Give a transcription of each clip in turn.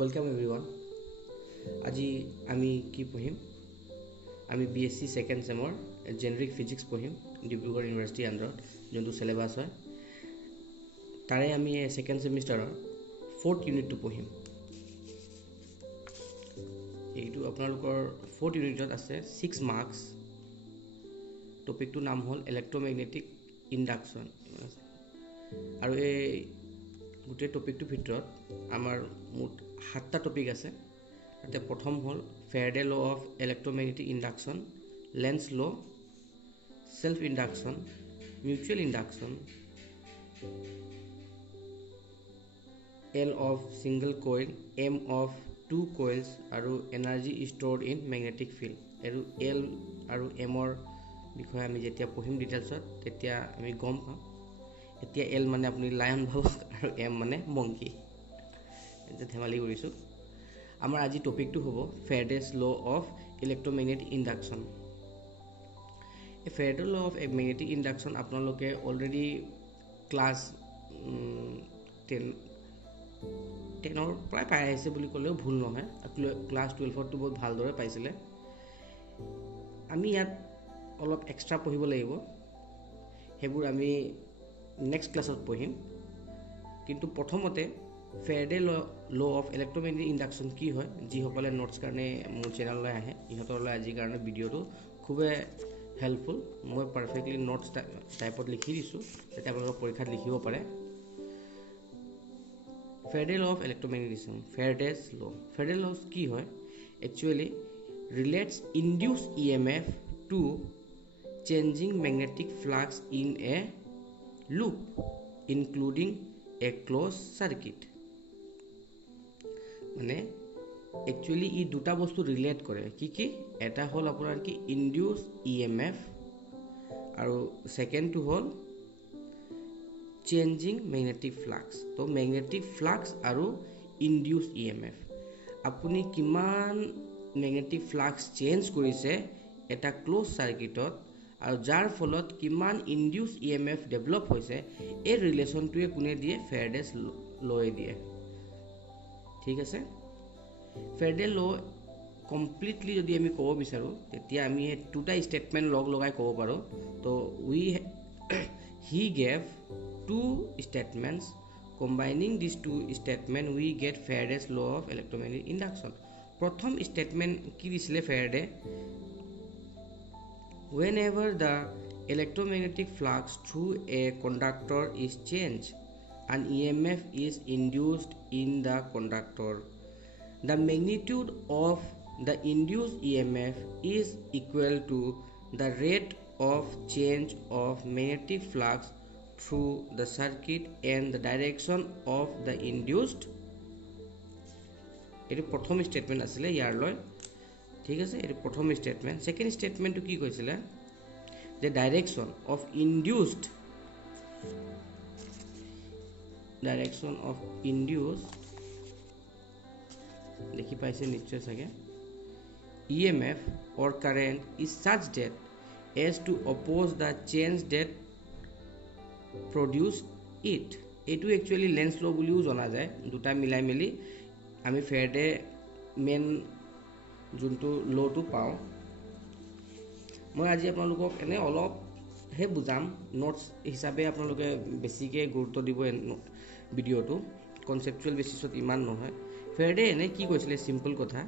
Welcome everyone. আজি আমি কি পঢ়িম? আমি BSc সেকেন্ড সেমৰ জেনেৰিক ফিজিক্স পঢ়িম ডিব্ৰুগড় ইউনিভাৰ্চিটি আণ্ডাৰত যোনটো সিলেবাস হয়। তাৰে আমি সেকেন্ড সেমিষ্টাৰৰ 4th ইউনিটটো পঢ়িম। এইটো আপোনালোকৰ 4th ইউনিটত আছে 6 মাৰ্কস। টপিকটো নাম হ'ল ইলেক্ট্ৰমেগনেটিক ইণ্ডাকচন। আৰু এই গোটেই টপিকটোৰ ভিতৰত আমাৰ মুঠ 7টা টপিক আছে। তাতে প্ৰথম হ'ল Faraday law of electromagnetic induction, Lenz law, self induction, mutual induction, L of single coil, M of two coils আৰু energy stored in magnetic field. আৰু এল আৰু এমৰ বিষয়ে আমি যেতিয়া পঢ়িম ডিটেইলছত তেতিয়া আমি গম পাম। এতিয়া এল মানে আপুনি লায়ন ভাবক আৰু এম মানে মংকি। ধেমালি কৰিছোঁ। আমাৰ আজি টপিকটো হ'ব ফেৰাডেজ ল অফ ইলেক্ট্ৰমেগনেটিক ইণ্ডাকচন। এই Faraday law of magnetic induction আপোনালোকে অলৰেডি ক্লাছ 10ৰ প্ৰায় পাই আহিছে বুলি ক'লেও ভুল নহয়। ক্লাছ 12টো বহুত ভালদৰে পাইছিলে। আমি ইয়াত অলপ এক্সট্ৰা পঢ়িব লাগিব, সেইবোৰ আমি নেক্সট ক্লাছত পঢ়িম। কিন্তু প্ৰথমতে Faraday law of electromagnetic induction কি হয়, যিসকলে নোটছ কাৰণে মোৰ চেনেললৈ আহে ইহঁতলৈ আজিৰ কাৰণে ভিডিঅ'টো খুবেই হেল্পফুল। মই পাৰফেক্টলি নোটছ টাইপত লিখি দিছোঁ যাতে আপোনালোকৰ পৰীক্ষাত লিখিব পাৰে। ফেৰাডে ল অফ ইলেক্ট্ৰমেগনেটিজম, ফেৰাডেজ ল। ফেৰাডে ল কি হয়? Actually relates induced EMF to changing magnetic flux in a loop including a close circuit. মানে একচুৱেলি ই দুটা বস্তু ৰিলেট কৰে। কি এটা হ'ল আপোনাৰ কি ইনডিউচ EMF আৰু ছেকেণ্ডটো হ'ল চেঞ্জিং মেগনেটিক ফ্লাক্স। তো মেগনেটিক ফ্লাক্স আৰু ইনডিউচ EMF আপুনি কিমান মেগনেটিক ফ্লাক্স চেঞ্জ কৰিছে এটা ক্ল'জ চাৰ্কিটত আৰু যাৰ ফলত কিমান ইনডিউচ EMF ডেভেলপ হৈছে, এই ৰিলেশ্যনটোৱে কোনে দিয়ে? ফেৰাডেজ লয়ে দিয়ে। ঠিক আছে। ফেৰাডে ল কমপ্লিটলি যদি আমি ক'ব বিচাৰোঁ তেতিয়া আমি দুটা ষ্টেটমেণ্ট লগাই ক'ব পাৰোঁ। So he gave two statements, combining this two statement we get Faraday's law of electromagnetic induction. প্ৰথম ষ্টেটমেণ্ট কি দিছিলে Faraday? Whenever the electromagnetic flux through a conductor is changed, an EMF is induced in the conductor. The magnitude of the induced EMF is equal to the rate of change of magnetic flux through the circuit and the direction of the induced. এটো প্ৰথম statement আছিলে ইয়াৰলৈ। ঠিক আছে, এইটো প্ৰথম statement. Second ষ্টেটমেণ্টটো কি কৈছিলে? যে ডাইৰেকশ্যন অফ ইনডিউচড দেখি পাইছে নিশ্চয় চাগে, EMF or current is such that as to oppose the change that produce it. এইটো একচুৱেলি লেন্স ল বুলিও জনা যায়। দুটা মিলাই মেলি আমি ফেৰাডে মেইন যোনটো লটো পাওঁ। মই আজি আপোনালোকক এনে অলপহে বুজাম, নোটছ হিচাপে আপোনালোকে বেছিকৈ গুৰুত্ব দিব ভিডিঅ'টো, কনচেপচুৱেল বেচিছত ইমান নহয়। ফেৰাডে এনে কি কৈছিলে? চিম্পল কথা,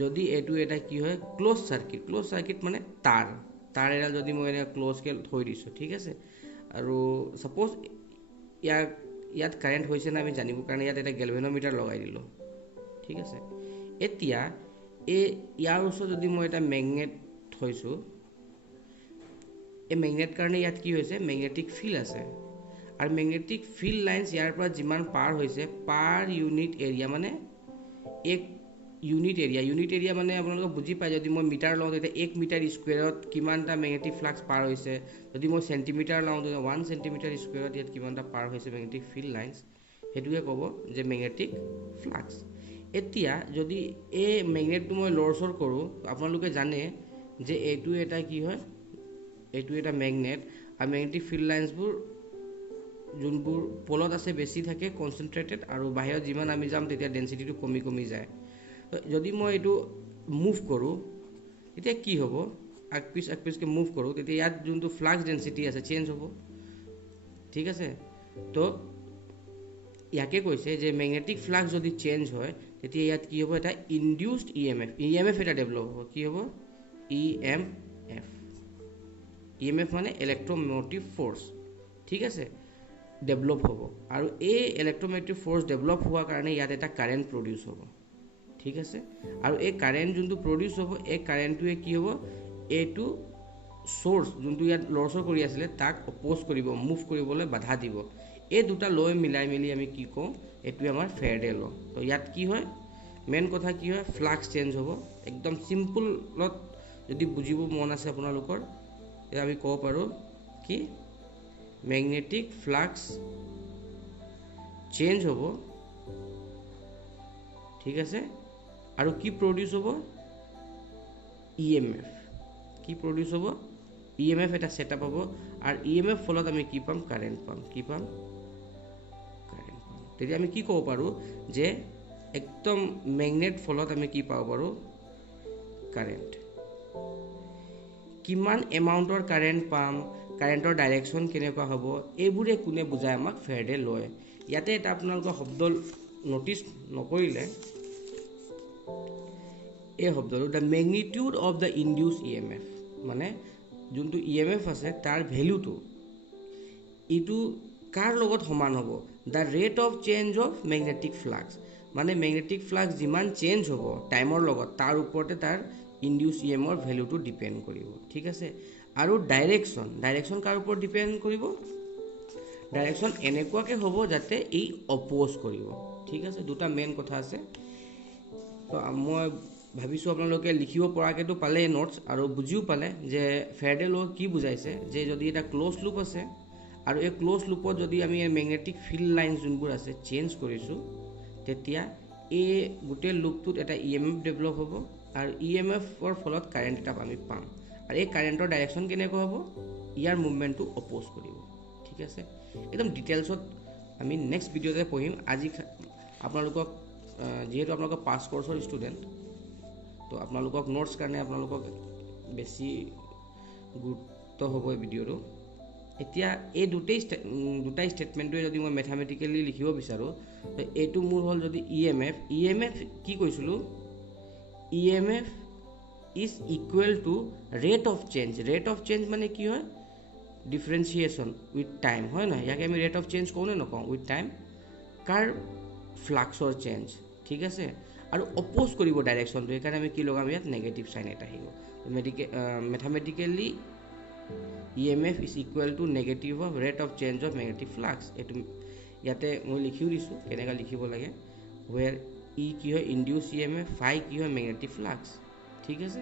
যদি এইটো এটা কি হয় ক্ল'জ চাৰ্কিট মানে তাঁৰ এডাল যদি মই এনেকৈ ক্ল'জকৈ থৈ দিছোঁ, ঠিক আছে, আৰু ছাপ'জ ইয়াত কাৰেণ্ট হৈছে নে আমি জানিবৰ কাৰণে ইয়াত এটা গেলভেনোমিটাৰ লগাই দিলোঁ। ঠিক আছে, এতিয়া ইয়াৰ ওচৰত যদি মই এটা মেগনেট থৈছোঁ, এই মেগনেট কাৰণে ইয়াত কি হৈছে? মেগনেটিক ফিল্ড আছে। আৰু মেগনেটিক ফিল্ড লাইন্স ইয়াৰ পৰা যিমান পাৰ হৈছে পাৰ ইউনিট এৰিয়া, মানে এক ইউনিট এৰিয়া মানে আপোনালোকে বুজি পায়। যদি মই মিটাৰ লওঁ তেতিয়া 1 মিটাৰ স্কুৱেৰত কিমানটা মেগনেটিক ফ্লাক্স পাৰ হৈছে। যদি মই চেণ্টিমিটাৰ লওঁ তেতিয়া 1 চেণ্টিমিটাৰ স্কুৱেৰত ইয়াত কিমানটা পাৰ হৈছে মেগনেটিক ফিল্ড লাইন্স, সেইটোকে ক'ব যে মেগনেটিক ফ্লাক্স। এতিয়া যদি এই মেগনেটটো মই লৰচৰ কৰোঁ, আপোনালোকে জানে যে এইটো এটা কি হয়, এইটো এটা মেগনেট আৰু মেগনেটিক ফিল্ড লাইন্সবোৰ যোনবোৰ পলত আছে বেছি থাকে কনচেনট্ৰেটেড আৰু বাহিৰত যিমান আমি যাম তেতিয়া ডেনচিটিটো কমি কমি যায় তো যদি মই এইটো মুভ কৰোঁ তেতিয়া কি হ'ব আগ পিছকৈ মুভ কৰোঁ তেতিয়া ইয়াত যোনটো ফ্লাক্স ডেনচিটি আছে চেঞ্জ হ'ব ঠিক আছে তো ইয়াকে কৈছে যে মেগনেটিক ফ্লাক্স যদি চেঞ্জ হয় তেতিয়া ইয়াত কি হ'ব এটা ইনডিউসড ইএমএফ এটা ডেভেলপ হ'ব কি হ'ব ইএমএফ মানে ইলেক্ট্ৰমগনেটিক ফ'ৰ্চ ঠিক আছে ডেভেলপ হ'ব আৰু এই ইলেক্ট্ৰমগনেটিক ফ'ৰ্চ ডেভেলপ হোৱাৰ কাৰণে ইয়াত এটা কাৰেণ্ট প্ৰডিউচ হ'ব ঠিক আছে আৰু এই কাৰেণ্ট যোনটো প্ৰডিউচ হ'ব এই কাৰেণ্টটোৱে কি হ'ব এইটো সোৰ্স যোনটো ইয়াত লৰচৰ কৰি আছিলে তাক অপোজ কৰিব মুভ কৰিবলৈ বাধা দিব এই দুটা লৈ মিলাই মিলি আমি কি কওঁ এইটোৱে আমাৰ ফেৰাডে ল তো ইয়াত কি হয় মেইন কথা কি হয় ফ্লাক্স চেঞ্জ হ'ব একদম সিম্পলত যদি বুজিব মন আছে আপোনালোকৰ তেতিয়া আমি ক'ব পাৰোঁ কি ম্যাগনেটিক ফ্লাক্স চেঞ্জ হ'ব ঠিক আছে আৰু কি প্ৰডিউস হ'ব ইএমএফ কি প্ৰডিউস হ'ব ইএমএফ এটা সেটআপ হ'ব আৰু ইএমএফ ফলত আমি কি পাম কাৰেন্ট পাম কি পাম কাৰেন্ট পাম তেতিয়া আমি কি ক'ব পাৰোঁ যে একদম ম্যাগনেট ফলত আমি কি পাব পাৰোঁ কাৰেন্ট কিমান এমাউন্টৰ কাৰেন্ট পাম কাৰেন্টৰ ডাইৰেকশন কেনেকুৱা হ'ব এইবোৰে কোনে বুজায় আমাক ফেৰাডে লয় ইয়াতে এটা আপোনালোকৰ শব্দ নোটিস নকৰিলে এই শব্দটো the magnitude of the induce EMF মানে যোনটো ইএমএফ আছে তাৰ ভ্যালুটো ইটো কাৰ লগত সমান হ'ব the rate of change of magnetic flux মানে ম্যাগনেটিক ফ্লাক্স যিমান চেঞ্জ হ'ব টাইমৰ লগত তাৰ ওপৰতে তাৰ ইনডিউস ইএমএফৰ ভ্যালুটো ডিপেন্ড কৰিব ঠিক আছে আৰু ডাইৰেকশন কাৰ ওপৰত ডিপেন্ড কৰিব ডাইৰেকশন এনেকুৱাকে হ'ব যাতে এই অপোজ কৰিব ঠিক আছে দুটা মেইন কথা আছে তো মই ভাবিছোঁ আপোনালোকে লিখিব পৰাকেতো পালে নোটছ আৰু বুজিও পালে যে ফেৰাডে ল কি বুজাইছে যে যদি এটা ক্লোজ লুপ আছে আৰু এই ক্লোজ লুপত যদি আমি ম্যাগনেটিক ফিল্ড লাইন যোনবোৰ আছে চেঞ্জ কৰিছোঁ তেতিয়া এই গোটেই লুপটোত এটা ইএমএফ ডেভেলপ হ'ব আৰু ইএমএফৰ ফলত কাৰেণ্ট এটা আমি পাম আৰু এই কাৰেণ্টৰ ডাইৰেকশন কেনেকুৱা হ'ব ইয়াৰ মুভমেণ্টটো অপোজ কৰিব ঠিক আছে একদম ডিটেইলছত আমি নেক্সট ভিডিঅ'তে পঢ়িম আজি আপোনালোকক যেহেতু আপোনালোকৰ পাছ কোৰ্সৰ ষ্টুডেণ্ট তো আপোনালোকক নোটছ কাৰণে আপোনালোকক বেছি গুৰুত্ব হ'ব এই ভিডিঅ'টো এতিয়া এই দুটা ষ্টেটমেণ্টটোৱে যদি মই মেথামেটিকেলি লিখিব বিচাৰোঁ তো এইটো মোৰ হ'ল যদি ইএমএফ কি কৈছিলোঁ EMF is equal two rate of change মানে কি হয় ডিফাৰেঞ্চিয়েশ্যন উইথ টাইম হয় নহয় ইয়াকে আমি ৰেট অফ চেঞ্জ কওঁ নে নকওঁ উইথ টাইম কাৰ ফ্লাক্সৰ চেঞ্জ ঠিক আছে আৰু অপোজ কৰিব ডাইৰেকশনটো এইকাৰণে আমি কি লগাম ইয়াত নেগেটিভ সাইন এটা আহিব mathematically EMF is equal to negative of rate of change of magnetic flux এইটো ইয়াতে মই লিখিও দিছোঁ কেনেকৈ লিখিব লাগে ৱেৰ ই কি হয় ইনডিউস ইএমএফ ফাই কি হয় ম্যাগনেটিক ফ্লাক্স ঠিক আছে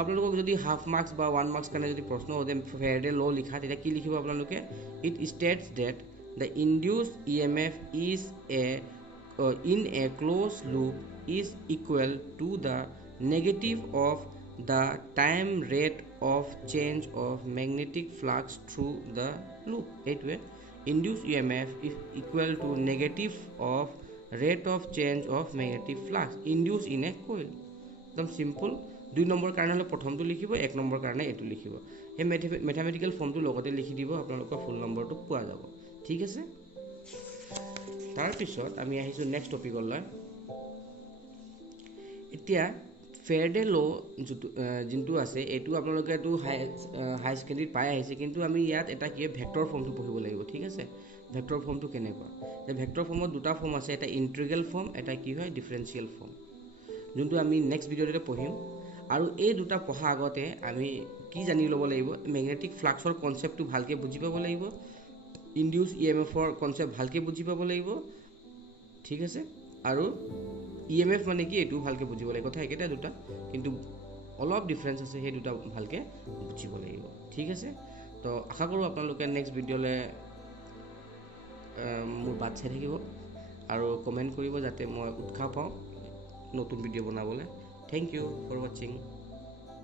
আপোনালোকক যদি হাফ মাৰ্কছ বা 1 মাৰ্কছ কাৰণে যদি প্ৰশ্ন হয় ফেৰাডে ল লিখা তেতিয়া কি লিখিব আপোনালোকে it states date the induce EMF is in a closed loop is equal to the negative of the time rate of change of magnetic flux through the loop. That way, induced EMF is equal to negative of rate of change of magnetic flux induced in a coil. एकदम simple 2 number কাৰণে হলে প্ৰথমটো লিখিব 1 number কাৰণে এটো লিখিব এই mathematical ফৰ্মটো লগতে লিখি দিব আপোনালোকৰ ফুল নম্বৰটো পোৱা যাব ঠিক আছে তাৰ পিছত আমি আহিছো নেক্সট টপিকলৈ এতিয়া ফেৰাডে ল যোনটো আছে এটো আপোনালোকে এটো হাই সেকেন্ডাৰীত পাই আহিছে কিন্তু আমি ইয়াত এটা কি ভেক্টৰ ফৰ্মটো পঢ়িব লাগিব ঠিক আছে ভেক্টৰ ফৰ্মটো কেনেকুৱা এই ভেক্টৰ ফৰ্মত দুটা ফৰ্ম আছে এটা ইন্টিগ্ৰেল ফৰ্ম এটা কি হয় ডিফাৰেন্সিয়েল ফৰ্ম যোনটো আমি নেক্সট ভিডিঅ'তে পঢ়িম আৰু এই দুটা পঢ়া আগতে আমি কি জানি ল'ব লাগিব ম্যাগনেটিক ফ্লাক্সৰ কনসেপ্টটো ভালকে বুজি পাব লাগিব ইনডিউস ইএমএফৰ কনসেপ্ট ভালকে বুজি পাব লাগিব ঠিক আছে আৰু ইএমএফ মানে কি এটো ভালকে বুজিব লাগিব কথা একেটা দুটা কিন্তু অলপ ডিফাৰেন্স আছে সেই দুটা ভালকে বুজিব লাগিব ঠিক আছে তো আশা কৰো আপোনালোকে নেক্সট ভিডিঅ'লে মোৰ বাত চাই থাকিব আৰু কমেন্ট কৰিব যাতে মই উৎসাহ পাওঁ নতুন ভিডিঅ' বনাবলৈ থ্যাংক ইউ ফৰ ওয়াচিং